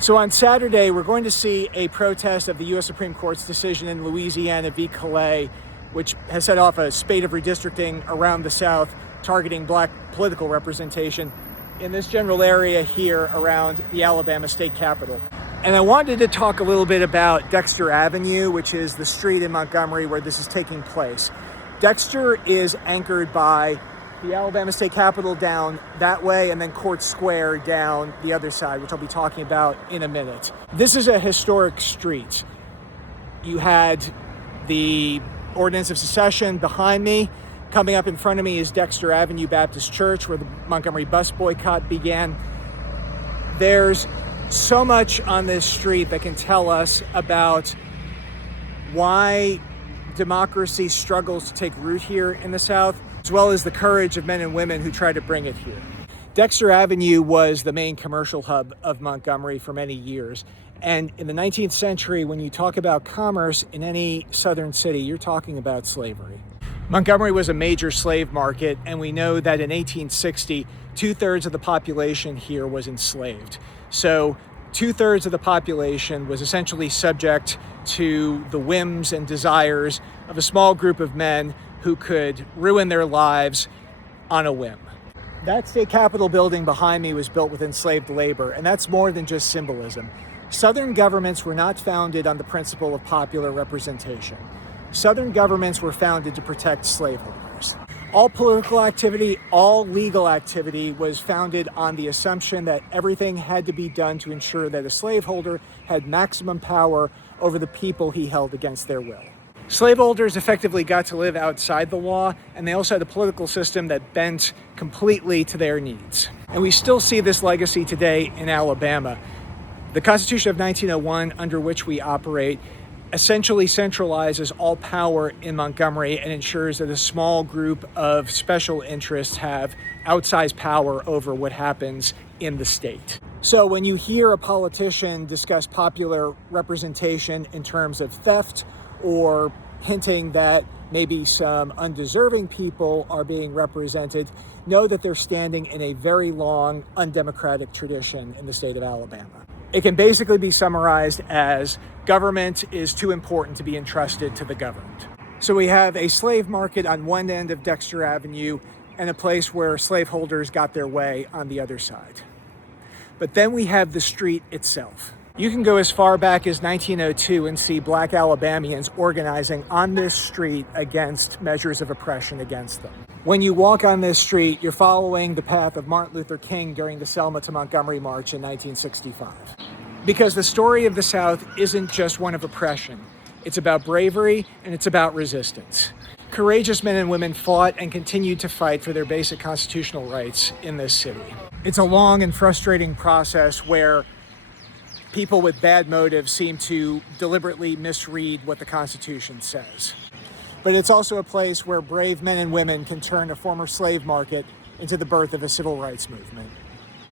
So on Saturday, we're going to see a protest of the U.S. Supreme Court's decision in Louisiana v. Callais, which has set off a spate of redistricting around the South, targeting black political representation in this general area here around the Alabama state capitol. And I wanted to talk a little bit about Dexter Avenue, which is the street in Montgomery where this is taking place. Dexter is anchored by the Alabama state capitol down that way, and then Court Square down the other side, which I'll be talking about in a minute. This is a historic street. You had the Ordinance of Secession behind me. Coming up in front of me is Dexter Avenue Baptist Church, where the Montgomery bus boycott began. There's so much on this street that can tell us about why democracy struggles to take root here in the South, as well as the courage of men and women who try to bring it here. Dexter Avenue was the main commercial hub of Montgomery for many years. And in the 19th century, when you talk about commerce in any southern city, you're talking about slavery. Montgomery was a major slave market, and we know that in 1860, 2/3 of the population here was enslaved. So 2/3 of the population was essentially subject to the whims and desires of a small group of men who could ruin their lives on a whim. That state capitol building behind me was built with enslaved labor, and that's more than just symbolism. Southern governments were not founded on the principle of popular representation. Southern governments were founded to protect slaveholders. All political activity, all legal activity was founded on the assumption that everything had to be done to ensure that a slaveholder had maximum power over the people he held against their will. Slaveholders effectively got to live outside the law, and they also had a political system that bent completely to their needs. And we still see this legacy today in Alabama. The Constitution of 1901, under which we operate, essentially centralizes all power in Montgomery and ensures that a small group of special interests have outsized power over what happens in the state. So when you hear a politician discuss popular representation in terms of theft, or hinting that maybe some undeserving people are being represented, know that they're standing in a very long, undemocratic tradition in the state of Alabama. It can basically be summarized as government is too important to be entrusted to the governed. So we have a slave market on one end of Dexter Avenue and a place where slaveholders got their way on the other side. But then we have the street itself. You can go as far back as 1902 and see black Alabamians organizing on this street against measures of oppression against them. When you walk on this street, you're following the path of Martin Luther King during the Selma to Montgomery March in 1965. Because the story of the South isn't just one of oppression. It's about bravery and it's about resistance. Courageous men and women fought and continued to fight for their basic constitutional rights in this city. It's a long and frustrating process where people with bad motives seem to deliberately misread what the Constitution says. But it's also a place where brave men and women can turn a former slave market into the birth of a civil rights movement.